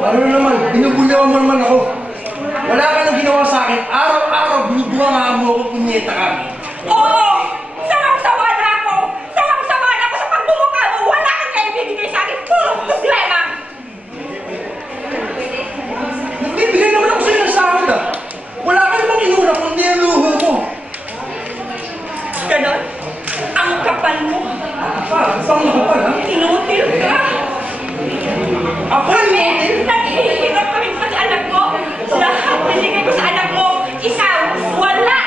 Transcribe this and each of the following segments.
Ano na naman? Binubulyawan mo naman ako. Wala ka nang ginawa sa akin. Araw-araw, binubuha nga mo ako, punyeta ka. Oo! Sawang-sawa na ako! Sawang-sawa na ako sa pagbumuka mo! Wala kang kaibibigay sa akin! Puro problema! Nagbibigay naman ako sa'yo ng sahod ah. Wala ka namang inuna kundi ang luho mo. Ganon? Ang kapal mo! Saan nakapal ha? Inutil ka! Ako inutil? Naghihirap kami pa sa anak mo! Lahat binigay ko sa anak mo! Ikaw! Wala!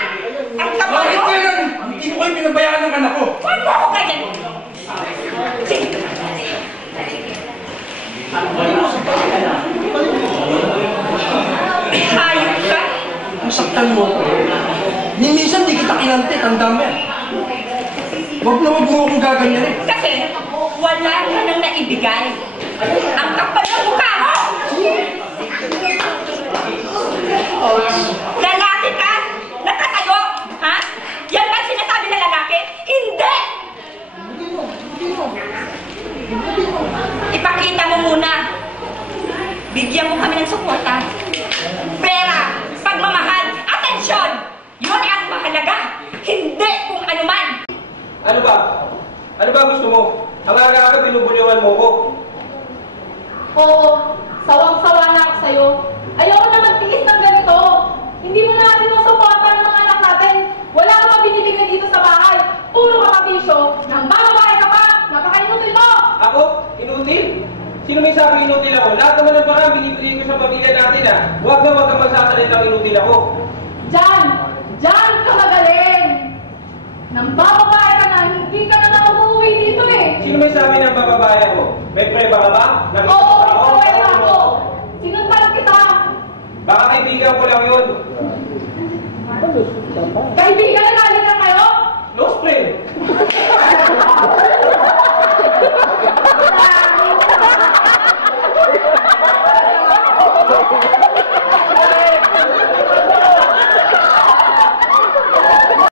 Ang kapal Bakit mo! kailan? Hindi mo kayo pinabayaan ng anak ko. Huwag mo ako ganyan! Sige! Hayop ka! Masaktan mo ako. Ni minsan di kita kinante, tandaan mo yan. Huwag na huwag mo akong gaganyanin. Kasi wala ka nang naibigay. Ang kapal ng mukha mo! Lalaki ka? Nakatayo? Ha? Yan ba sinasabi ng lalaki? Hindi! Ipakita mo muna. Bigyan mo kami ng suporta. Pera, pagmamahal, atensyon! Yun ang mahalaga. Hindi kung ano man. Ano ba? Ano ba gusto mo? Ang aga-aga binubulyawan mo ko. Oo, sawang-sawa na ako sa'yo. Ayoko na magtiis ng ganito. Hindi mo na sinusuporta ng mga anak natin. Wala ka pa binibigay dito sa bahay. Puro kapapisyo. Nang bababae ka pa, napaka-inutil mo! Ako? Inutil? Sino may sabi inutil ako? Lahat naman ng parang binibigay ko sa pamilya natin ah. Huwag ka magsasalitang inutil ako. Diyan ka magaling! Nang bababae ka na, hindi ka na nga umuwi dito eh. Sino may sabi ng bababae ako? May preba ka ba? Oo, may ako. Sinundan kita. Baka kaibigan ko lang yun. Kaibigan na galing na kayo? Close friend.